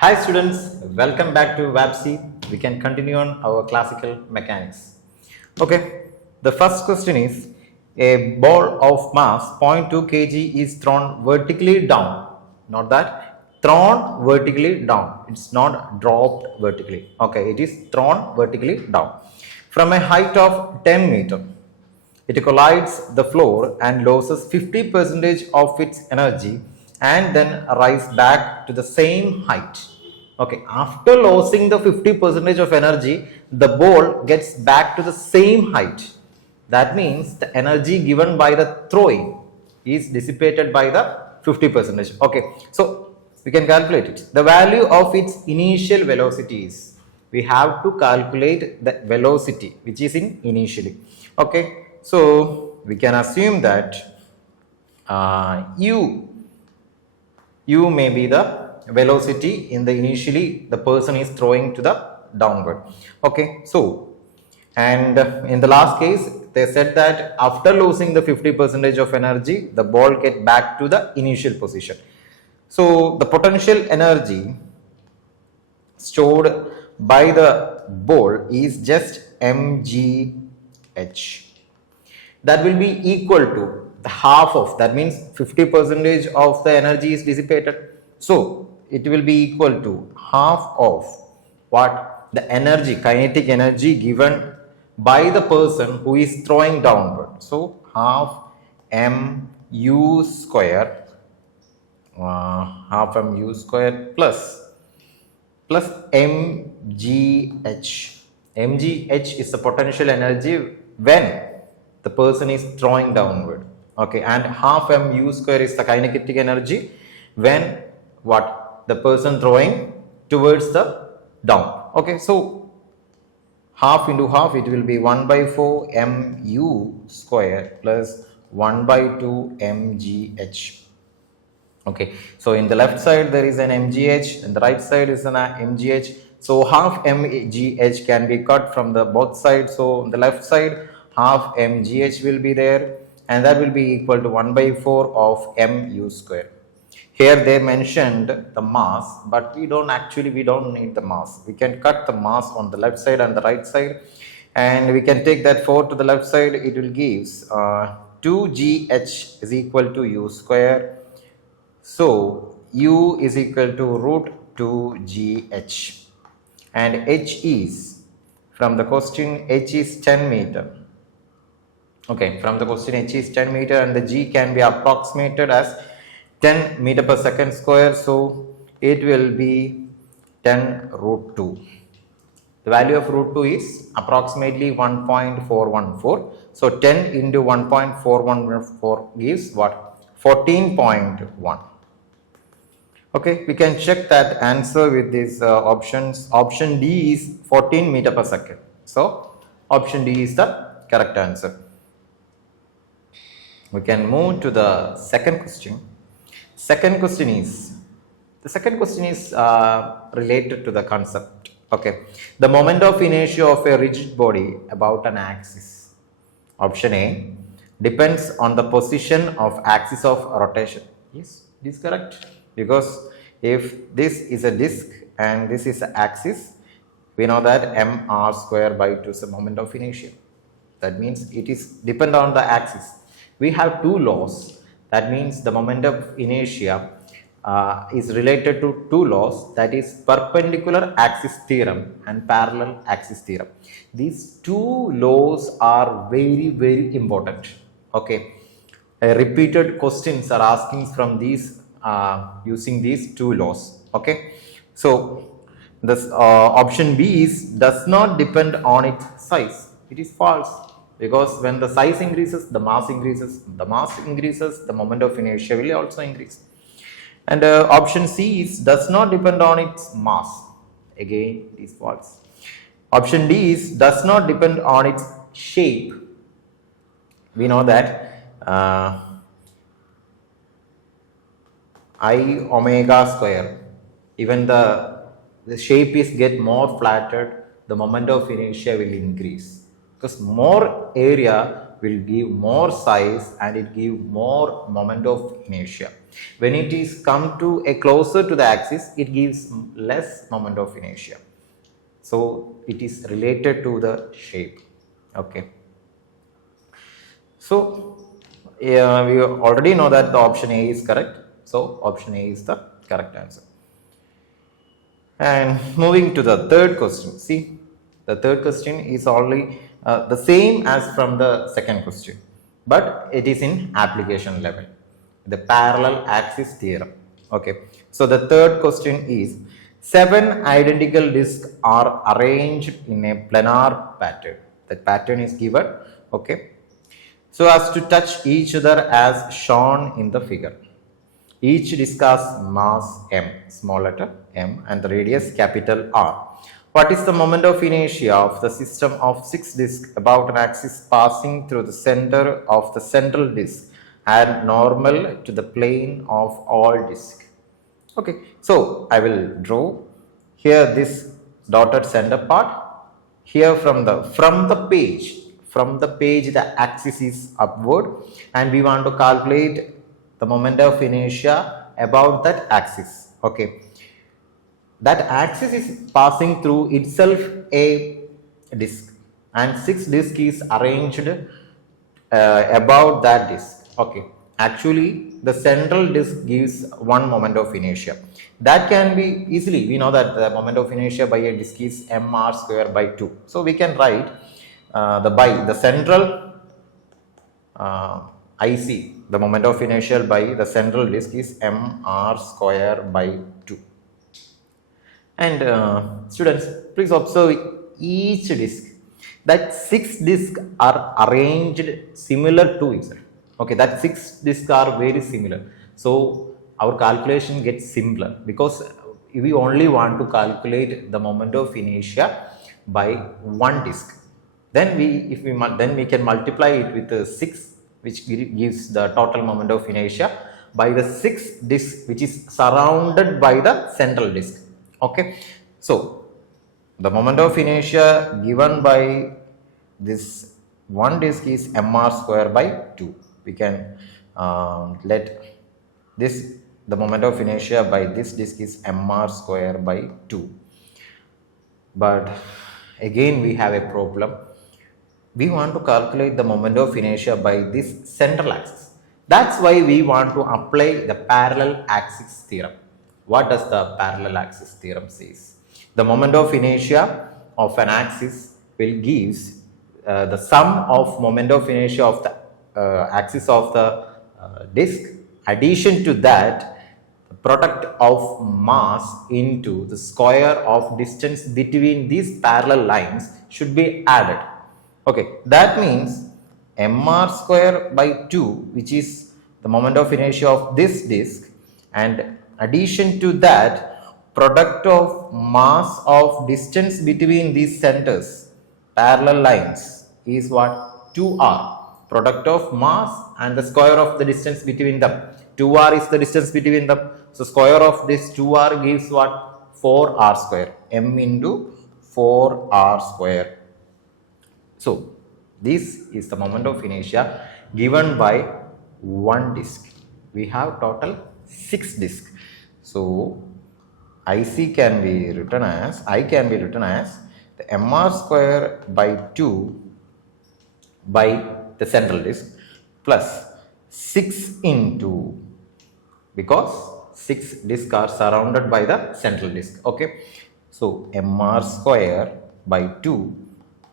Hi students, welcome back to WAPC. We can continue on our classical mechanics. Okay, the first question is a ball of mass 0.2 kg is thrown vertically down. Not that, thrown vertically down. It's not dropped vertically. Okay, it is thrown vertically down from a height of 10 meter. It collides the floor and loses 50% of its energy and then rise back to the same height. Okay, after losing the 50% of energy, the ball gets back to the same height. That means the energy given by the throwing is dissipated by the 50%. Okay, so we can calculate it. The value of its initial velocity is, we have to calculate the velocity which is in initially. Okay, so we can assume that u may be the velocity in the initially the person is throwing to the downward. Okay, so and in the last case they said that after losing the 50% of energy, the ball get back to the initial position. So the potential energy stored by the ball is just mgh. That will be equal to the half of, that means 50% of the energy is dissipated, so it will be equal to half of what the energy, kinetic energy given by the person who is throwing downward. So half mu square, half mu square plus mgh. Mgh is the potential energy when the person is throwing downward. Okay, and half mu square is the kinetic energy when what the person throwing towards the down. Okay, so half into half, it will be 1 by 4 mu square plus 1 by 2 mgh. Okay, so in the left side there is an mgh and the right side is an mgh. So half mgh can be cut from the both sides. So on the left side half mgh will be there, and that will be equal to 1 by 4 of mu square. Here they mentioned the mass, but we don't need the mass. We can cut the mass on the left side and the right side, and we can take that 4 to the left side. It will give 2gh is equal to u square. So u is equal to root 2gh, and h is, from the question, h is 10 meter. Okay, from the question h is 10 meter and the g can be approximated as 10 meter per second square. So it will be 10 root 2. The value of root 2 is approximately 1.414. So 10 into 1.414 gives what? 14.1. Okay, we can check that answer with these options. Option D is 14 meter per second. So option D is the correct answer. We can move to the second question. The second question is related to the concept. Okay, the moment of inertia of a rigid body about an axis. Option A depends on the position of axis of rotation. Yes, it is correct, because if this is a disk and this is an axis, we know that mr square by 2 is the moment of inertia. That means it is depend on the axis. We have two laws. That means the moment of inertia is related to two laws, that is perpendicular axis theorem and parallel axis theorem. These two laws are very, very important. Okay, repeated questions are asking from these using these two laws. Okay, so this option B is does not depend on its size. It is false, because when the size increases, the mass increases. The mass increases, the moment of inertia will also increase. And option C is does not depend on its mass. Again, it is false. Option D is does not depend on its shape. We know that I omega square, even the shape is get more flattered, the moment of inertia will increase, because more area will give more size and it give more moment of inertia. When it is come to a closer to the axis, it gives less moment of inertia. So it is related to the shape. Okay. So we already know that the option A is correct. So option A is the correct answer. And moving to the third question. See, the third question is only the same as from the second question, but it is in application level. The parallel axis theorem. Okay. So the third question is 7 identical discs are arranged in a planar pattern. The pattern is given. Okay. So as to touch each other as shown in the figure. Each disc has mass m, small letter m, and the radius capital R. What is the moment of inertia of the system of 6 discs about an axis passing through the center of the central disc and normal to the plane of all discs? Okay, so I will draw here this dotted center part. Here from the page the axis is upward, and we want to calculate the moment of inertia about that axis. Okay, that axis is passing through itself a disk, and 6 disc is arranged about that disk. Okay, actually the central disk gives one moment of inertia. That can be easily, we know that the moment of inertia by a disk is mr square by 2. So we can write the central IC, the moment of inertia by the central disk is mr square by 2. And students, please observe each disk. That 6 discs are arranged similar to each other. Okay, that 6 discs are very similar. So our calculation gets simpler because we only want to calculate the moment of inertia by one disk. Then we can multiply it with 6, which gives the total moment of inertia by the 6 disk which is surrounded by the central disk. Okay, so the moment of inertia given by this one disk is mr square by 2. We can let this, the moment of inertia by this disk is mr square by 2. But again we have a problem. We want to calculate the moment of inertia by this central axis. That's why we want to apply the parallel axis theorem. What does the parallel axis theorem says? The moment of inertia of an axis will gives the sum of moment of inertia of the axis of the disk. Addition to that, the product of mass into the square of distance between these parallel lines should be added. Okay, that means mr square by 2, which is the moment of inertia of this disk, and addition to that, product of mass of distance between these centers, parallel lines, is what? 2r. Product of mass and the square of the distance between them. 2r is the distance between them. So square of this 2r gives what? 4r square. M into 4r square. So this is the moment of inertia given by one disk. We have total 6 disks. So I can be written as the mr square by 2 by the central disk plus 6 into, because 6 disks are surrounded by the central disk. Okay, so mr square by 2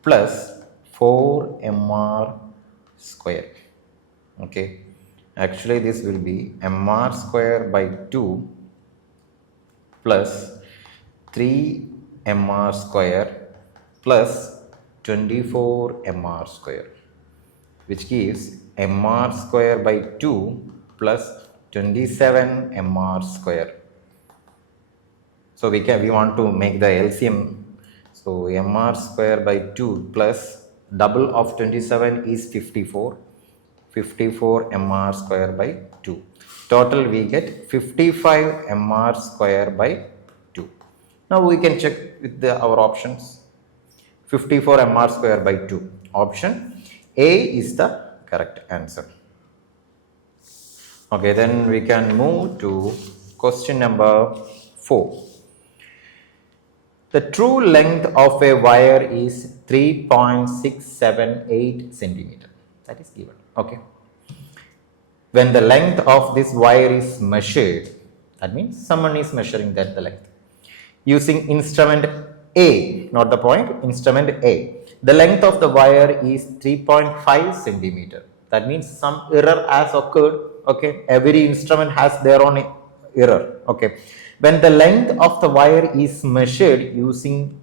plus 4 mr square. Okay, actually this will be mr square by 2 plus 3 mr square plus 24 mr square, which gives mr square by 2 plus 27 mr square. So we want to make the LCM. So mr square by 2 plus double of 27 is 54 mr square by 2. Total we get 55 mr square by 2. Now we can check with our options. 54 mr square by 2. Option A is the correct answer. Okay, then we can move to question number 4. The true length of a wire is 3.678 centimeter. That is given. Okay. When the length of this wire is measured, that means someone is measuring that the length using instrument A, not the point, instrument A. The length of the wire is 3.5 centimeter. That means some error has occurred. Okay, every instrument has their own error. Okay, when the length of the wire is measured using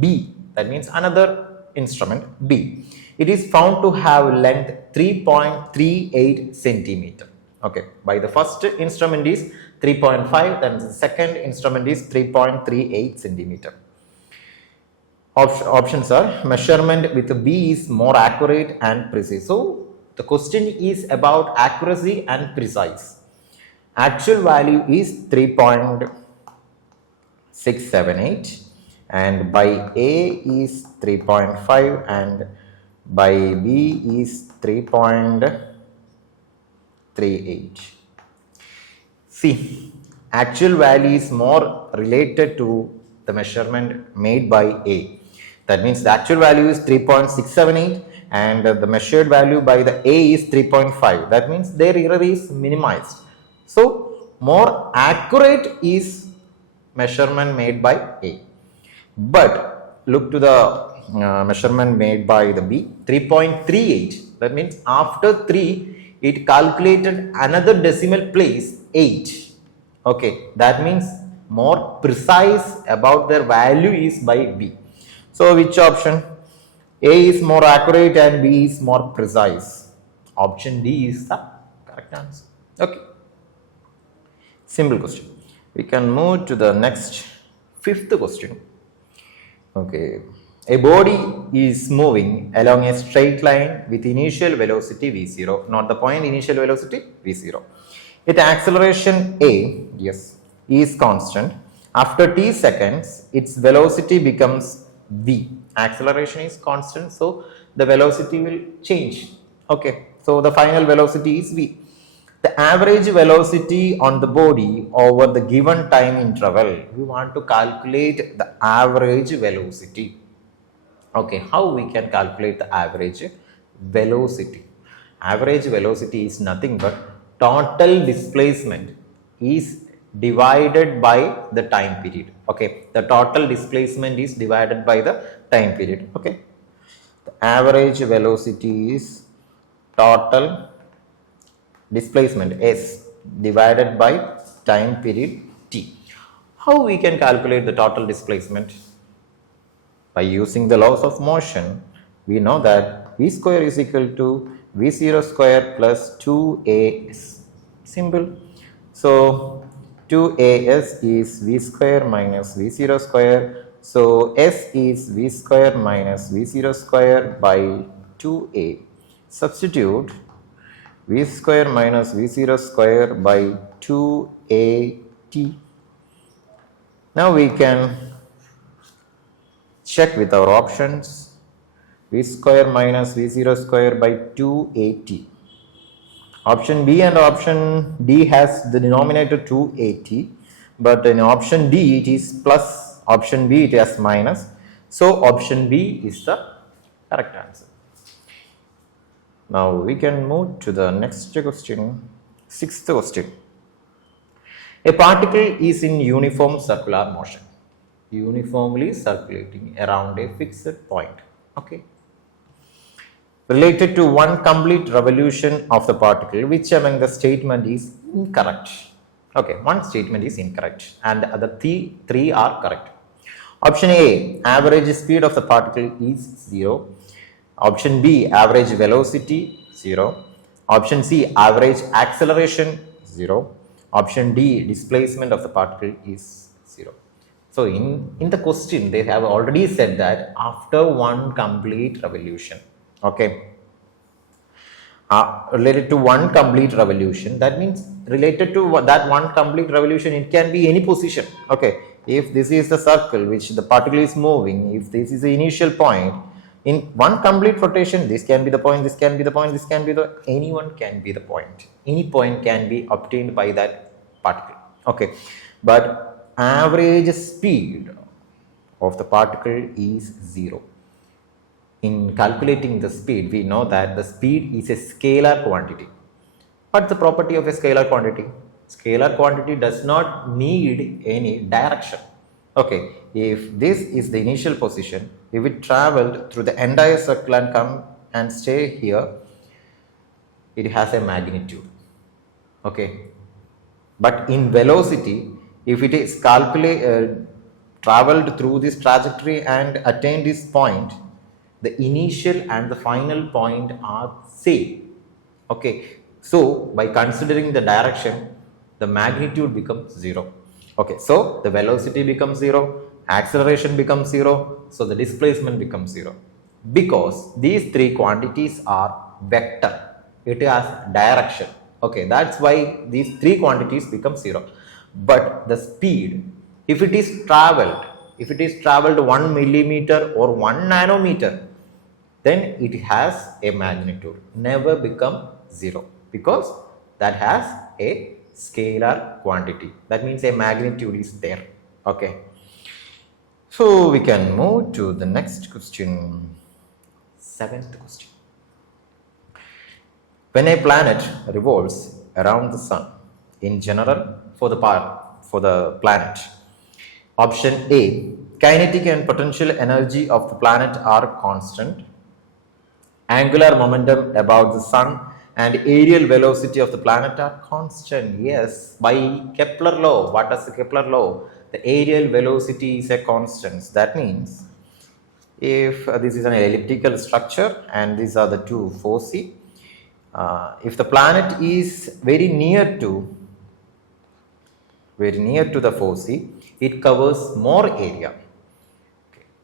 B, that means another instrument B, it is found to have length 3.38 centimeter. Okay, by the first instrument is 3.5, then the second instrument is 3.38 centimeter. Options are measurement with B is more accurate and precise. So the question is about accuracy and precise. Actual value is 3.678 and by A is 3.5 and by B is 3.38. See, actual value is more related to the measurement made by A. That means the actual value is 3.678 and the measured value by the A is 3.5. That means their error is minimized. So more accurate is measurement made by A. But look to the measurement made by the B, 3.38. That means after 3, it calculated another decimal place 8. Okay, that means more precise about their value is by B. So which option? A is more accurate and B is more precise. Option D is the correct answer. Okay. Simple question. We can move to the next 5th question. Okay. A body is moving along a straight line with initial velocity v0, not the point, initial velocity v0. With acceleration A, yes, is constant. After t seconds, its velocity becomes v. Acceleration is constant, so the velocity will change. Okay, so the final velocity is v. The average velocity on the body over the given time interval, we want to calculate the average velocity. Okay, how we can calculate the average velocity? Average velocity is nothing but total displacement is divided by the time period. Okay, the total displacement is divided by the time period. Okay, the average velocity is total displacement S divided by time period t. How we can calculate the total displacement? By using the laws of motion, we know that v square is equal to v0 square plus 2as. Simple. So 2as is v square minus v0 square. So s is v square minus v0 square by 2a. Substitute v square minus v0 square by 2at. Now we can check with our options. V square minus v0 square by 2at. Option B and option D has the denominator 2at, but in option D it is plus, option B it has minus. So option B is the correct answer. Now we can move to the next question, 6th question. A particle is in uniform circular motion, uniformly circulating around a fixed point. Okay. Related to one complete revolution of the particle, which among the statement is incorrect? Okay, one statement is incorrect and the other three are correct. Option A, average speed of the particle is 0. Option B, average velocity 0. Option C, average acceleration 0. Option D, displacement of the particle is 0. So in the question, they have already said that after one complete revolution. Okay. Related to one complete revolution, that means related to that one complete revolution, it can be any position. Okay. If this is the circle which the particle is moving, if this is the initial point, In one complete rotation, this can be the point, this can be the point, this can be the, anyone can be the point. Any point can be obtained by that particle. Okay, but average speed of the particle is 0. In calculating the speed, we know that the speed is a scalar quantity. What's the property of a scalar quantity? Scalar quantity does not need any direction. Okay, if this is the initial position, if it traveled through the entire circle and come and stay here, it has a magnitude. Okay, but in velocity, if it is traveled through this trajectory and attained this point, the initial and the final point are same. Okay, so by considering the direction, the magnitude becomes 0. Okay, so the velocity becomes 0, acceleration becomes 0, so the displacement becomes 0. Because these three quantities are vector, it has direction. Okay, that's why these three quantities become 0. But the speed, if it is traveled 1 millimeter or 1 nanometer, then it has a magnitude, never become 0, because that has a scalar quantity. That means a magnitude is there. Okay, so we can move to the next question. 7th question. When a planet revolves around the sun, in general, for the planet, option A, kinetic and potential energy of the planet are constant. Angular momentum about the sun and aerial velocity of the planet are constant. Yes, by Kepler law. What is the Kepler law? The aerial velocity is a constant. That means if this is an elliptical structure and these are the two foci, if the planet is very near to the foci, it covers more area.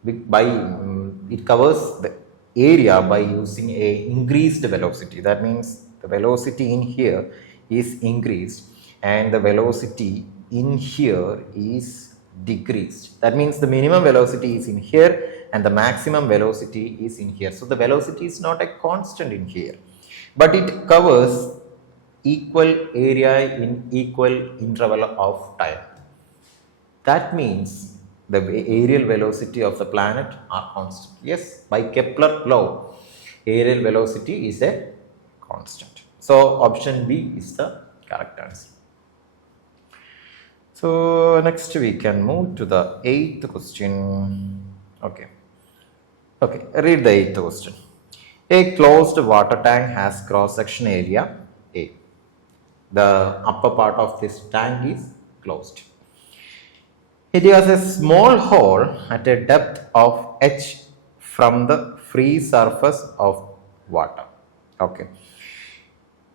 It covers the area by using a increased velocity. That means the velocity in here is increased and the velocity in here is decreased. That means the minimum velocity is in here and the maximum velocity is in here. So the velocity is not a constant in here, but it covers equal area in equal interval of time. That means the aerial velocity of the planet are constant. Yes, by Kepler law, aerial velocity is a constant. So option B is the correct answer. So next we can move to the 8th question. Okay, read the 8th question. A closed water tank has cross-section area A. The upper part of this tank is closed. It has a small hole at a depth of h from the free surface of water. Okay.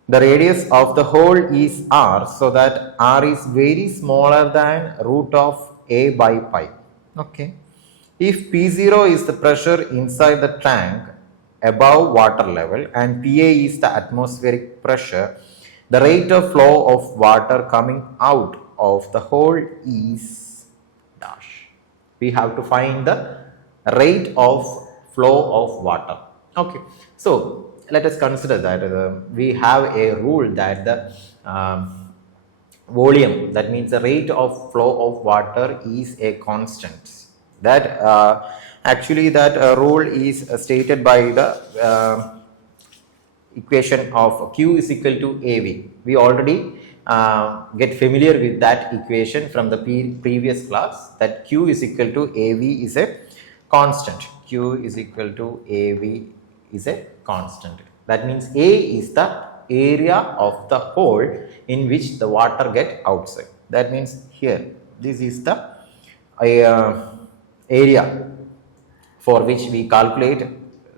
The radius of the hole is r, so that r is very smaller than root of a by pi. Okay. If P0 is the pressure inside the tank above water level and Pa is the atmospheric pressure, the rate of flow of water coming out of the hole is dash. We have to find the rate of flow of water. Okay, so let us consider that we have a rule that the volume, that means the rate of flow of water, is a constant. That actually that rule is stated by the equation of Q is equal to AV. We already get familiar with that equation from the previous class, that Q is equal to AV is a constant. Q is equal to AV is a constant. That means A is the area of the hole in which the water get outside. That means here this is the area for which we calculate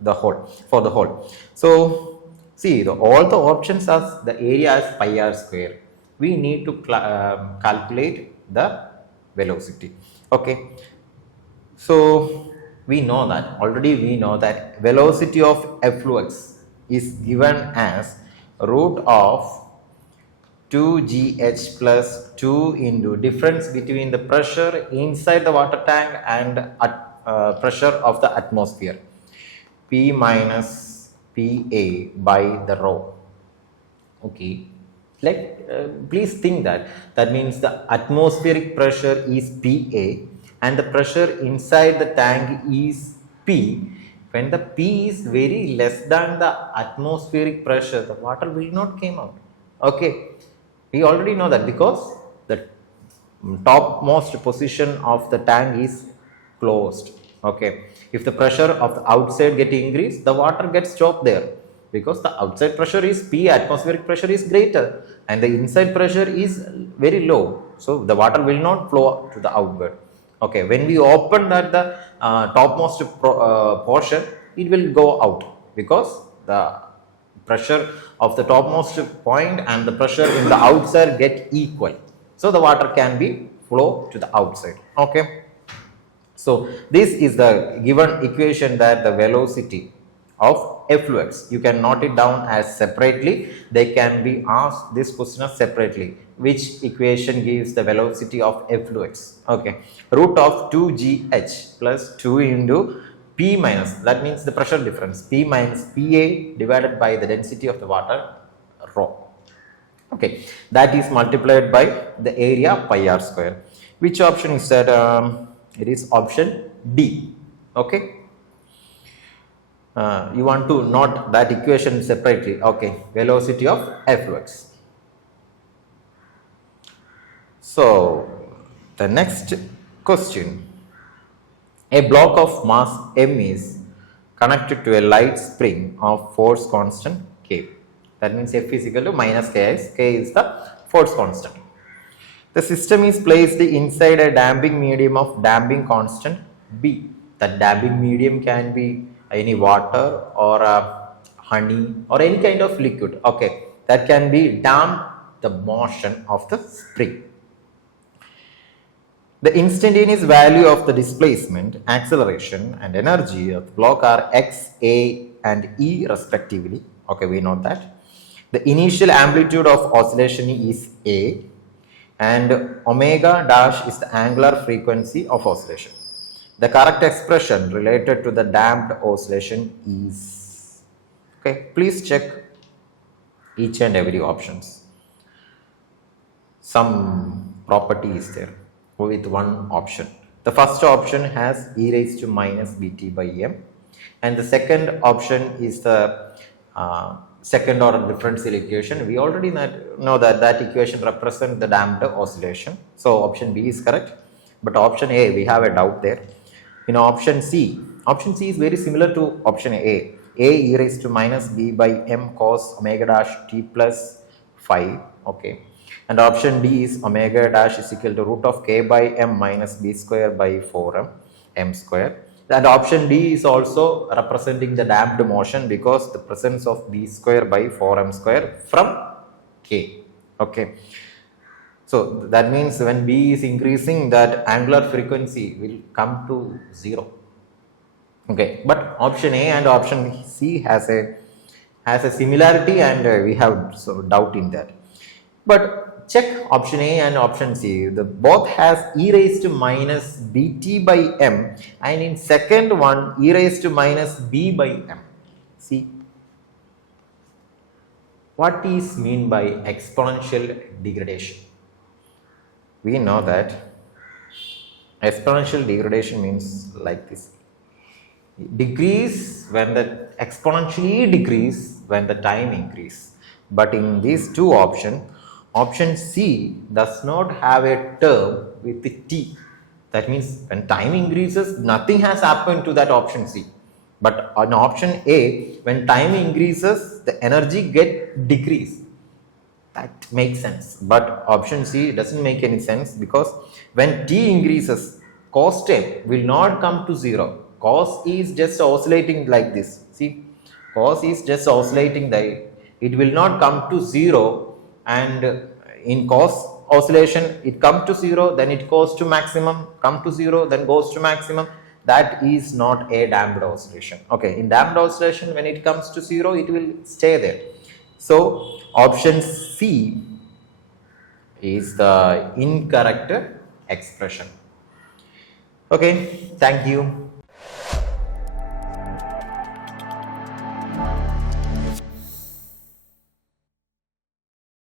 the hole, for the hole. So see, all the options are the area is pi r square. We need to calculate the velocity. Okay, so we know that velocity of efflux is given as root of 2gh plus 2 into difference between the pressure inside the water tank and pressure of the atmosphere. P minus PA by the rho. Okay, please think that means the atmospheric pressure is PA and the pressure inside the tank is P. When the P is very less than the atmospheric pressure, the water will not come out. Okay, we already know that because the topmost position of the tank is closed. Okay, if the pressure of the outside get increased, the water gets stopped there because the outside pressure is P, atmospheric pressure is greater and the inside pressure is very low, so the water will not flow to the outward. Okay, when we open that the topmost portion, it will go out because the pressure of the topmost point and the pressure in the outside get equal, so the water can be flow to the outside. Okay, so this is the given equation that the velocity of effluents, you can note it down as separately. They can be asked this question separately, which equation gives the velocity of effluents. Okay, root of 2gh plus 2 into P minus, that means the pressure difference, P minus PA divided by the density of the water rho. Okay, that is multiplied by the area pi r square. Which option is that? It is option D. Okay, you want to note that equation separately. Okay, velocity of effluents. So the next question, a block of mass m is connected to a light spring of force constant K. That means F is equal to minus K, K is the force constant. The system is placed inside a damping medium of damping constant B. That damping medium can be any water or honey or any kind of liquid. Okay, that can be damp the motion of the spring. The instantaneous value of the displacement, acceleration and energy of the block are x, a and e respectively. Okay, we know that. The initial amplitude of oscillation is a and omega dash is the angular frequency of oscillation. The correct expression related to the damped oscillation is, okay, please check each and every options. Some property is there with one option. The first option has e raised to minus bt by m and the second option is the second order differential equation. We already know that equation represents the damped oscillation. So option B is correct, but option A we have a doubt there. In option C is very similar to option A e raised to minus b by m cos omega dash t plus phi. Okay, and option D is omega dash is equal to root of k by m minus b square by 4m m square. And option D is also representing the damped motion because the presence of b square by 4m square from k. Okay, so that means when b is increasing, that angular frequency will come to 0. Okay, but option A and option C has a similarity and we have some doubt in that. But check option A and option C. The both has e raised to minus bt by m and in second one e raised to minus b by m. See, what is mean by exponential degradation? We know that exponential degradation means like this. Decrease when the exponentially decrease when the time increase. But in these two options, option C does not have a term with the t. That means when time increases, nothing has happened to that option C. But on option A, when time increases, the energy get decreased. That makes sense. But option C doesn't make any sense because when t increases, cos term will not come to 0. Cos is just oscillating like this. See, cos is just oscillating there. It will not come to 0, and in cos oscillation it comes to 0, then it goes to maximum, come to 0, then goes to maximum. That is not a damped oscillation. Okay, in damped oscillation, when it comes to 0, it will stay there. So option C is the incorrect expression. Okay, thank you.